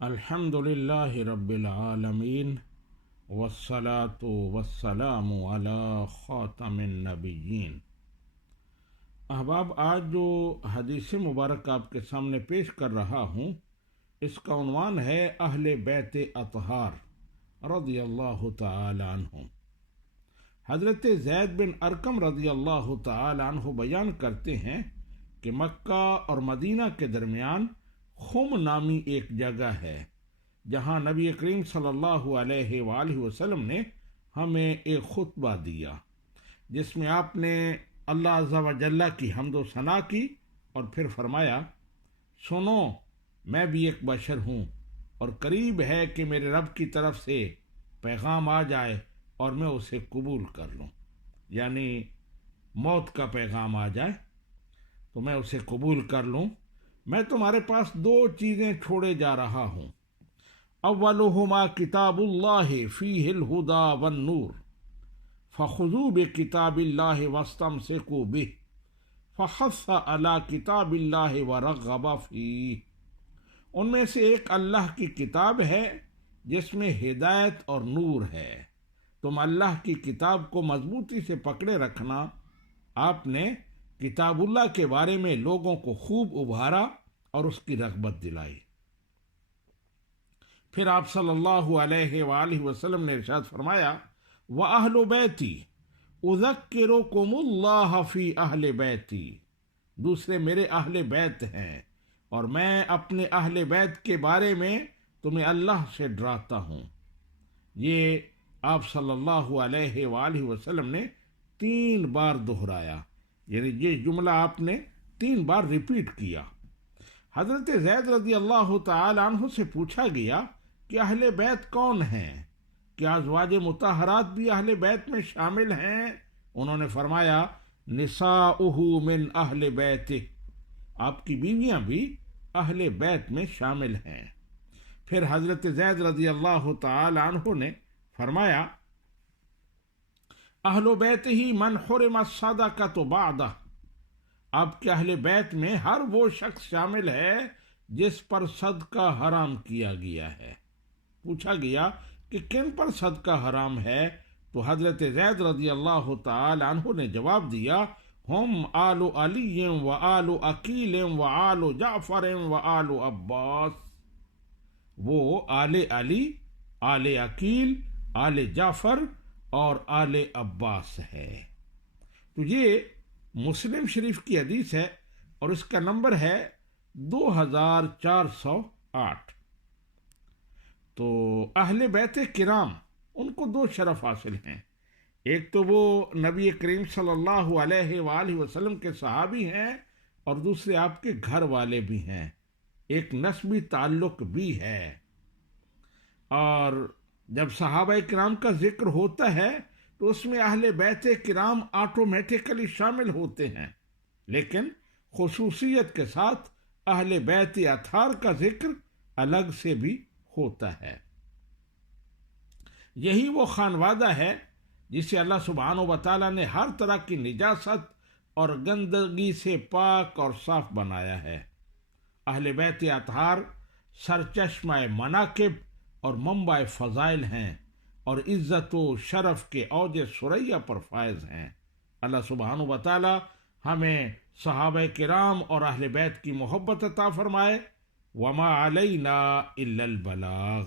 الحمد للہ رب العالمین والصلاة والسلام علی خاتم النبیین۔ احباب، آج جو حدیث مبارک آپ کے سامنے پیش کر رہا ہوں، اس کا عنوان ہے اہل بیت اطہار رضی اللہ تعالی عنہ۔ حضرت زید بن ارقم رضی اللہ تعالی عنہ بیان کرتے ہیں کہ مکہ اور مدینہ کے درمیان خم نامی ایک جگہ ہے، جہاں نبی کریم صلی اللہ علیہ وآلہ وسلم نے ہمیں ایک خطبہ دیا، جس میں آپ نے اللہ عز و جل کی حمد و ثنا کی اور پھر فرمایا، سنو، میں بھی ایک بشر ہوں اور قریب ہے کہ میرے رب کی طرف سے پیغام آ جائے اور میں اسے قبول کر لوں، یعنی موت کا پیغام آ جائے تو میں اسے قبول کر لوں۔ میں تمہارے پاس دو چیزیں چھوڑے جا رہا ہوں، اولہما کتاب اللہ فیہ الہدی والنور فخذوا بکتاب اللہ واستمسکوا بہ فحث علی کتاب اللہ ورغب فیہ۔ ان میں سے ایک اللہ کی کتاب ہے جس میں ہدایت اور نور ہے، تم اللہ کی کتاب کو مضبوطی سے پکڑے رکھنا۔ آپ نے کتاب اللہ کے بارے میں لوگوں کو خوب ابھارا اور اس کی رغبت دلائی۔ پھر آپ صلی اللہ علیہ وآلہ وسلم نے ارشاد فرمایا، وَأَهْلُ بَيْتِي أُذَكِّرُكُمُ اللَّهَ فِي أَهْلِ بَيْتِي، دوسرے میرے اہل بیت ہیں اور میں اپنے اہل بیت کے بارے میں تمہیں اللہ سے ڈراتا ہوں۔ یہ آپ صلی اللہ علیہ وآلہ وسلم نے 3 بار دہرایا، یعنی یہ جملہ آپ نے 3 بار ریپیٹ کیا۔ حضرت زید رضی اللہ تعالی عنہ سے پوچھا گیا کہ اہل بیت کون ہیں؟ کیا ازواج مطہرات بھی اہل بیت میں شامل ہیں؟ انہوں نے فرمایا، نساؤہ من اہل بیتہ، آپ کی بیویاں بھی اہل بیت میں شامل ہیں۔ پھر حضرت زید رضی اللہ تعالی عنہ نے فرمایا، اہل بیتہ من حرم الصدقۃ بعدہ، آپ کے اہل بیت میں ہر وہ شخص شامل ہے جس پر صدقہ حرام کیا گیا ہے۔ پوچھا گیا کہ کن پر صدقہ حرام ہے؟ تو حضرت زید رضی اللہ تعالی عنہ نے جواب دیا، ہم آل علی و آل عقیل و آل جعفر و آل عباس، وہ آل علی، آل عقیل، آل جعفر اور آل عباس ہے۔ تو یہ مسلم شریف کی حدیث ہے اور اس کا نمبر ہے 2408۔ تو اہل بیت کرام، ان کو 2 شرف حاصل ہیں، ایک تو وہ نبی کریم صلی اللہ علیہ وآلہ وسلم کے صحابی ہیں اور دوسرے آپ کے گھر والے بھی ہیں، ایک نسبی تعلق بھی ہے۔ اور جب صحابہ کرام کا ذکر ہوتا ہے تو اس میں اہل بیت کرام آٹومیٹیکلی شامل ہوتے ہیں، لیکن خصوصیت کے ساتھ اہل بیت اطہار کا ذکر الگ سے بھی ہوتا ہے۔ یہی وہ خانوادہ ہے جسے اللہ سبحانہ و تعالیٰ نے ہر طرح کی نجاست اور گندگی سے پاک اور صاف بنایا ہے۔ اہل بیت اطہار سرچشمہ مناقب اور منبع فضائل ہیں اور عزت و شرف کے اوج ثریا پر فائز ہیں۔ اللہ سبحانہ و تعالی ہمیں صحابہ کرام اور اہل بیت کی محبت عطا فرمائے۔ وما علینا الا البلاغ۔